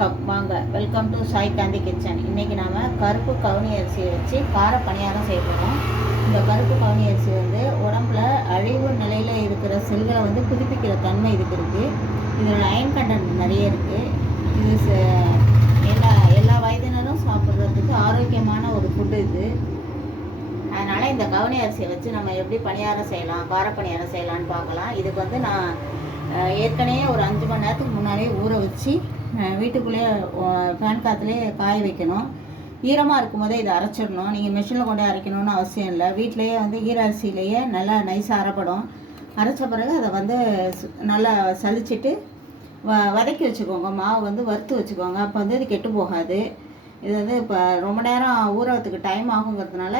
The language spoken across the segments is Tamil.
வணக்கம். வாங்க welcome to Sai Gandhi kitchen இன்றைக்கி நாம் கருப்பு கவுனி அரிசியை வச்சு கார பணியாரம் செய்ய போகிறோம் இந்த கருப்பு கவுனி அரிசி வந்து உடம்புல அழிவு நிலையில் இருக்கிற செல்களை வந்து புதுப்பிக்கிற தன்மை இதுக்கு இருக்குது இதில் அயன் கண்டென்ட் நிறைய இருக்குது இது எல்லா எல்லா வயதினரும் சாப்பிட்றதுக்கு ஆரோக்கியமான ஒரு ஃபுட்டு இது. அதனால் இந்த கவுனி அரிசியை வச்சு நம்ம எப்படி பணியாரம் செய்யலாம் கார பணியாரம் செய்யலாம்னு பார்க்கலாம். இதுக்கு வந்து நான் ஏற்கனவே ஒரு அஞ்சு மணி நேரத்துக்கு முன்னாடியே ஊற வச்சு வீட்டுக்குள்ளேயே ஃபேன் காற்றுலேயே காய வைக்கணும். ஈரமாக இருக்கும் போதே இதை அரைச்சிடணும். நீங்கள் மிஷினில் கொண்டு அரைக்கணும்னு அவசியம் இல்லை. வீட்டிலேயே வந்து ஈர அரிசியிலேயே நல்லா நைஸாக அரைப்படும். அரைச்ச பிறகு அதை வந்து சு- நல்லா சலிச்சிட்டு வ வதக்கி வச்சுக்கோங்க. மாவு வந்து வறுத்து வச்சுக்கோங்க. அப்போ வந்து இது கெட்டு போகாது. இது வந்து இப்போ ரொம்ப நேரம் ஊறத்துக்கு டைம் ஆகுங்கிறதுனால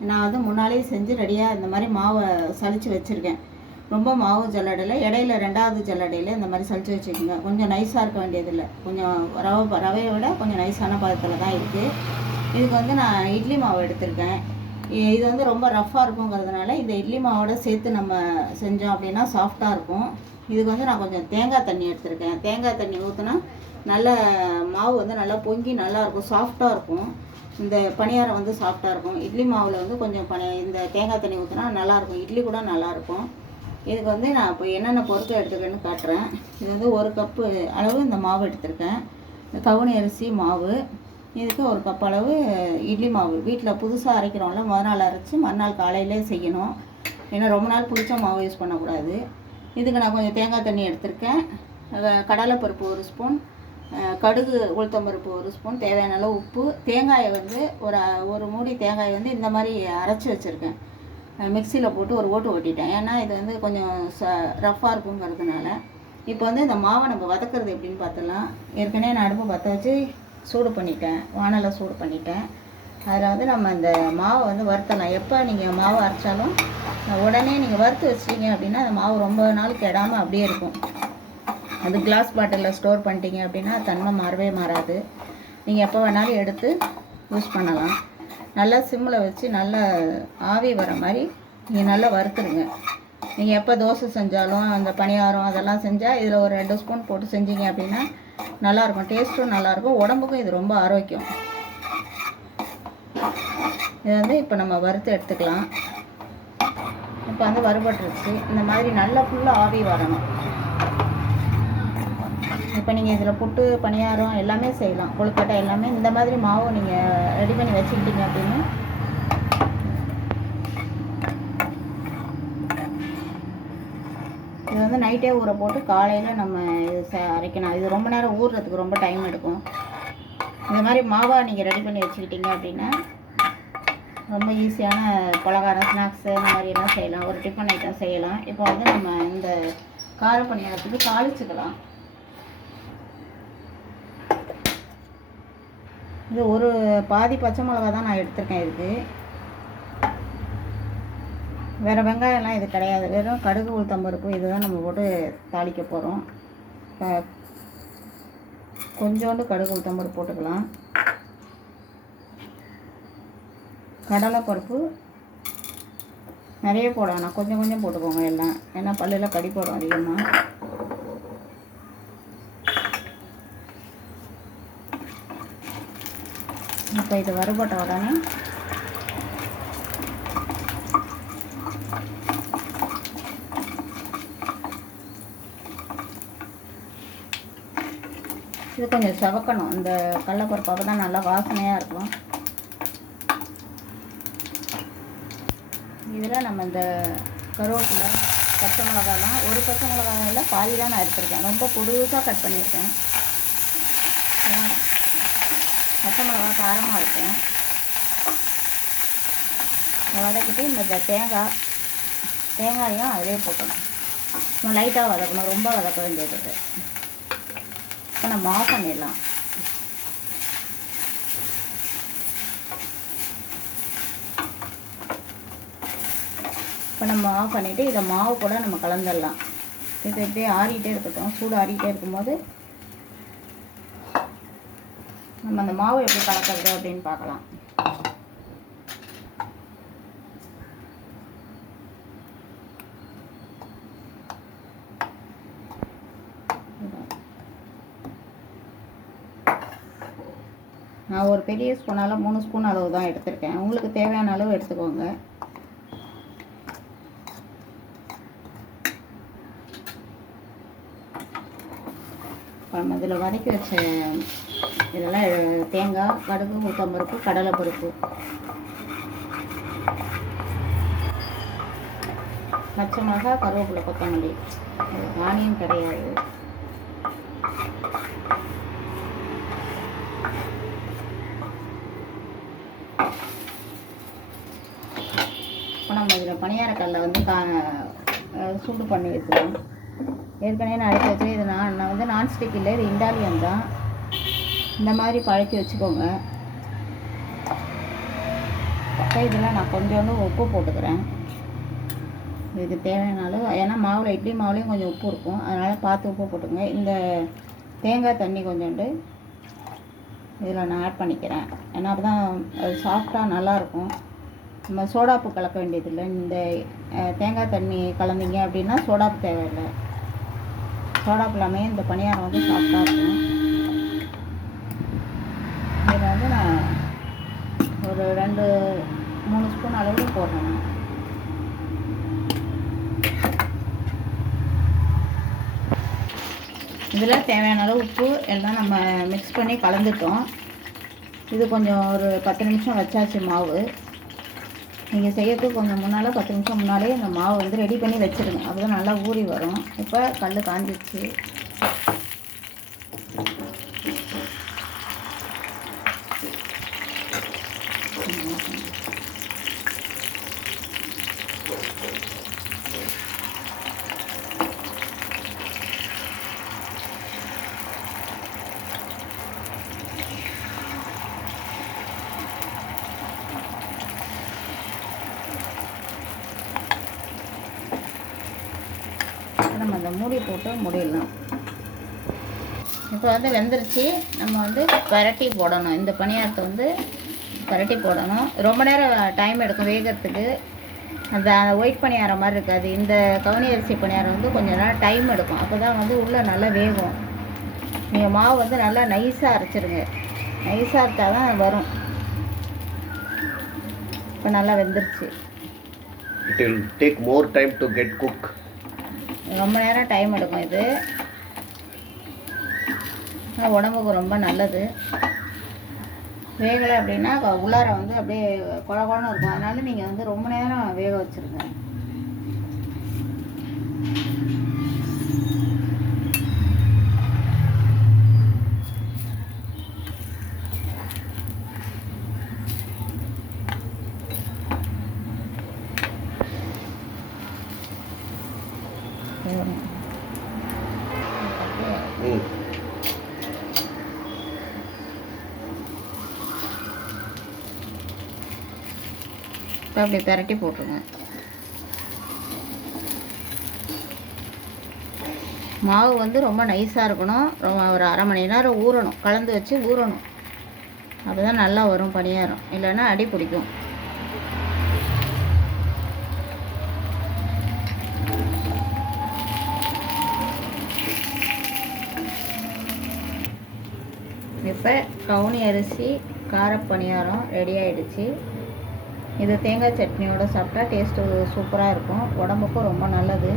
நான் வந்து முன்னாலேயே செஞ்சு ரெடியாக இந்த மாதிரி மாவை சளிச்சு வச்சுருக்கேன். ரொம்ப மாவு ஜல்லடையில் இடையில ரெண்டாவது ஜல்லடையில் இந்த மாதிரி சலிச்சு வச்சுக்கோங்க. கொஞ்சம் நைஸாக இருக்க வேண்டியதில்லை. கொஞ்சம் ரவை ரவையை விட கொஞ்சம் நைஸான பதத்தில் தான் இருக்குது இதுக்கு வந்து நான் இட்லி மாவு எடுத்திருக்கேன். இது வந்து ரொம்ப ரஃப்பாக இருக்குங்கிறதுனால இந்த இட்லி மாவோட சேர்த்து நம்ம செஞ்சோம் அப்படின்னா சாஃப்டாக இருக்கும். இதுக்கு வந்து நான் கொஞ்சம் தேங்காய் தண்ணி எடுத்திருக்கேன். தேங்காய் தண்ணி ஊற்றினா நல்ல மாவு வந்து நல்லா பொங்கி நல்லாயிருக்கும் சாஃப்டாக இருக்கும். இந்த பணியாரம் வந்து சாஃப்டாக இருக்கும். இட்லி மாவில் வந்து கொஞ்சம் பனி இந்த தேங்காய் தண்ணி ஊற்றினா நல்லாயிருக்கும் இட்லி கூட நல்லாயிருக்கும் இதுக்கு வந்து நான் இப்போ என்னென்ன பொருட்கள் எடுத்துருக்கேன்னு காட்டுறேன். இது வந்து ஒரு கப்பு அளவு இந்த மாவு எடுத்திருக்கேன். இந்த கவுனி அரிசி மாவு இதுக்கு ஒரு கப் அளவு இட்லி மாவு. வீட்டில் புதுசாக அரைக்கிறோம்ல முத நாள் அரைச்சி மறுநாள் காலையிலே செய்யணும். ஏன்னா ரொம்ப நாள் புளிச்ச மாவு யூஸ் பண்ணக்கூடாது. இதுக்கு நான் கொஞ்சம் தேங்காய் தண்ணி எடுத்திருக்கேன். கடலைப்பருப்பு ஒரு ஸ்பூன் கடுகு உளுத்தம்பருப்பு ஒரு ஸ்பூன் தேவையான அளவு உப்பு. தேங்காயை வந்து ஒரு ஒரு மூடி தேங்காயை வந்து இந்த மாதிரி அரைச்சி வச்சுருக்கேன். மிக்சியில் போட்டு ஒரு ஓட்டு ஓட்டிட்டேன். ஏன்னா இது வந்து கொஞ்சம் ச ரஃப்பாக இருக்குங்கிறதுனால. இப்போ வந்து இந்த மாவை நம்ம வதக்கிறது எப்படின்னு பார்த்துலாம் ஏற்கனவே நான் அடுப்பு பற்ற வச்சு சூடு பண்ணிட்டேன். வானலை சூடு பண்ணிட்டேன். அதில் வந்து நம்ம இந்த மாவை வந்து வறுத்தலாம் எப்போ நீங்கள் மாவு அரைச்சாலும் உடனே நீங்கள் வறுத்து வச்சிட்டீங்க அப்படின்னா அந்த மாவு ரொம்ப நாள் கெடாமல் அப்படியே இருக்கும். அது கிளாஸ் பாட்டிலில் ஸ்டோர் பண்ணிட்டீங்க அப்படின்னா தன்மை மாறவே மாறாது. நீங்கள் எப்போ வேணாலும் எடுத்து யூஸ் பண்ணலாம். நல்லா சிம்மில் வச்சு நல்லா ஆவி வர மாதிரி நீங்கள் நல்லா வறுத்துருங்க. நீங்கள் எப்போ தோசை செஞ்சாலும் அந்த பணியாரம் அதெல்லாம் செஞ்சால் இதில் ஒரு ரெண்டு ஸ்பூன் போட்டு செஞ்சீங்க அப்படின்னா நல்லாயிருக்கும். டேஸ்ட்டும் நல்லாயிருக்கும். உடம்புக்கும் இது ரொம்ப ஆரோக்கியம். இது வந்து இப்போ நம்ம வறுத்து எடுத்துக்கலாம். இப்போ வந்து வறுபட்டுருச்சு. இந்த மாதிரி நல்லா ஃபுல்லாக ஆவி வரணும். இப்போ நீங்கள் இதில் புட்டு பணியாரம் எல்லாமே செய்யலாம். கொழுக்கட்டை எல்லாமே இந்த மாதிரி மாவு நீங்கள் ரெடி பண்ணி வச்சுக்கிட்டீங்க அப்படின்னா இது வந்து நைட்டே ஊற போட்டு காலையில் நம்ம இது ச- அரைக்கணும் இது ரொம்ப நேரம் ஊறுறதுக்கு ரொம்ப டைம் எடுக்கும். இந்த மாதிரி மாவா நீங்கள் ரெடி பண்ணி வச்சுக்கிட்டீங்க அப்படின்னா ரொம்ப ஈஸியான பலகாரம் ஸ்நாக்ஸு இந்த மாதிரி எல்லாம் செய்யலாம். ஒரு டிஃபன் ஐட்டம் செய்யலாம். இப்போ வந்து நம்ம இந்த கார பணியாரத்துக்கு தாளிச்சுக்கலாம். இது ஒரு பாதி பச்சை மிளகா தான் நான் எடுத்திருக்கேன் இதுக்கு. வேறு வெங்காயம்லாம் இது கிடையாது. வெறும் கடுகு உளுத்தம்பருப்பு இதுதான் நம்ம போட்டு தாளிக்க போகிறோம் கொஞ்சோண்டு கடுகு உளுத்தம்பருப்பு போட்டுக்கலாம். கடலைப்பருப்பு நிறைய போட வேணாம் கொஞ்சம் கொஞ்சம் போட்டுக்கோங்க எல்லாம். ஏன்னா பல்லில் கடி போடும் அதிகமாக இப்போ இது வறுபட்ட உடனே இது கொஞ்சம் சவக்கணும். இந்த கடலப்பருப்பு அப்போ தான் நல்லா வாசனையாக இருக்கும். இதில் நம்ம இந்த கருவேப்பிலை பச்சை மிளகாலாம் ஒரு பச்சை மிளகாயில் பாதி தான் நான் எடுத்திருக்கேன். ரொம்ப பொடுசாக கட் பண்ணியிருக்கேன். பச்சை மிளகா காரமாக இருக்கும் வதக்கிட்டு இந்த தேங்காய் தேங்காயும் அதிலே போட்டணும் நம்ம லைட்டாக வதக்கணும். ரொம்ப வதக்க வேண்டியது இப்போ நம்ம ஆஃப் பண்ணிடலாம். இப்போ நம்ம ஆஃப் பண்ணிவிட்டு இதை மாவு கூட நம்ம கலந்துடலாம். இது இப்படியே ஆறிக்கிட்டே இருக்கட்டும். சூடு ஆறிட்டே இருக்கும்போது நம்ம அந்த மாவு எப்படி கலக்கிறது அப்படின்னு பார்க்கலாம். நான் ஒரு பெரிய ஸ்பூனால் மூணு ஸ்பூன் அளவு தான் எடுத்திருக்கேன். உங்களுக்கு தேவையான அளவு எடுத்துக்கோங்க. நம்ம இதில் வதக்கி வச்ச இதெல்லாம் தேங்காய் கடுகு உளுத்தம்பருப்பு கடலைப்பருப்பு. பச்சை மிளகா கருவேப்பிலை கொத்தமல்லி. இது ஆனியன் கிடையாது. இப்போ நம்ம இதில் பணியாரக்கல்ல வந்து கா சூடு பண்ணி வச்சுருவோம் ஏற்கனவே நான் எடுத்து வச்சு இது நான் நான் வந்து நான்ஸ்டிக் இல்லை இது இண்டாலியன் தான். இந்த மாதிரி பழக்கி வச்சுக்கோங்க. இப்போ இதெல்லாம் நான் கொஞ்சோண்டு உப்பு போட்டுக்கிறேன். இதுக்கு தேவையான அளவு ஏன்னா மாவில் இட்லி மாவுலேயும் கொஞ்சம் உப்பு இருக்கும். அதனால் பார்த்து உப்பு போட்டுக்கோங்க. இந்த தேங்காய் தண்ணி கொஞ்சோண்டு இதில் நான் ஆட் பண்ணிக்கிறேன். ஏன்னா அப்போ தான் அது சாஃப்டாக நல்லாயிருக்கும் நம்ம சோடாப்பு கலக்க வேண்டியதில்லை. இந்த தேங்காய் தண்ணி கலந்தீங்க அப்படின்னா சோடாப்பு தேவையில்லை. சோடாப்பு இல்லாமல் இந்த பணியாரம் வந்து சாஃப்டாக இருக்கும் இதில் வந்து நான் ஒரு ரெண்டு மூணு ஸ்பூன் அளவு போடணும். இதில் தேவையான அளவு உப்பு எல்லாம் நம்ம மிக்ஸ் பண்ணி கலந்துட்டோம். இது கொஞ்சம் ஒரு பத்து நிமிஷம் வச்சாச்சு மாவு. நீங்கள் செய்யறதுக்கு கொஞ்சம் முன்னால் பத்து நிமிஷம் முன்னாலே இந்த மாவு வந்து ரெடி பண்ணி வச்சுருங்க. அப்போ தான் நல்லா ஊறி வரும். இப்போ கல் காஞ்சிச்சு நம்ம அந்த மூடி போட்டு முடியலாம் இப்போ வந்து வெந்துருச்சு. நம்ம வந்து பரட்டி போடணும். இந்த பணியாரத்தை வந்து பரட்டி போடணும். ரொம்ப நேரம் டைம் எடுக்கும் வேகிறதுக்கு அந்த ஒயிட் பணியாரம் மாதிரி இருக்காது. இந்த கவுனி அரிசி பணியாரம் வந்து கொஞ்சம் நேரம் டைம் எடுக்கும். அப்போ தான் வந்து உள்ளே நல்லா வேகும். நீங்கள் மாவு வந்து நல்லா நைஸாக அரைச்சிருங்க. நைஸாக அரைச்சா தான் வரும். இப்போ நல்லா வெந்துருச்சு. It will take more time to get cook. ரொம்ப நேரம் டைம் எடுக்கும் இது. உடம்புக்கு ரொம்ப நல்லது. வேகலை அப்படின்னா உள்ளார வந்து அப்படியே குழ குழன்னு இருக்கும். அதனால நீங்கள் வந்து ரொம்ப நேரம் வேக வச்சுருங்க. இப்போ அப்படி பெரட்டி போட்டுருங்க. மாவு வந்து ரொம்ப நைஸாக இருக்கணும். ரொம்ப ஒரு அரை மணி நேரம் ஊறணும். கலந்து வச்சு ஊறணும். அப்போ தான் நல்லா வரும் பணியாரம். இல்லைன்னா அடி பிடிக்கும். இப்போ கவுனி அரிசி காரப்பணியாரம் ரெடி ஆகிடுச்சு இது தேங்காய் சட்னியோட சாப்பிட்டா டேஸ்ட்டு சூப்பராக இருக்கும். உடம்புக்கும் ரொம்ப நல்லது.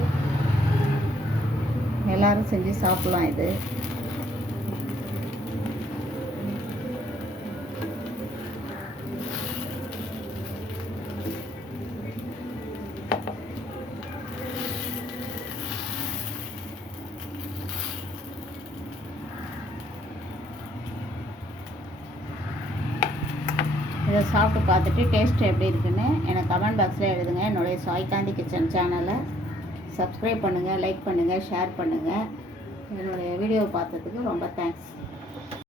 எல்லாரும் செஞ்சு சாப்பிட்லாம் இது. இதை சாப்பிட்டு பார்த்துட்டு டேஸ்ட் எப்படி இருக்குன்னு எனக்கு கமெண்ட் பாக்ஸில் எழுதுங்க. என்னுடைய சாய்காந்தி கிச்சன் சேனலை சப்ஸ்கிரைப் பண்ணுங்கள் லைக் பண்ணுங்கள் ஷேர் பண்ணுங்கள் என்னுடைய வீடியோ பார்த்ததுக்கு ரொம்ப தேங்க்ஸ்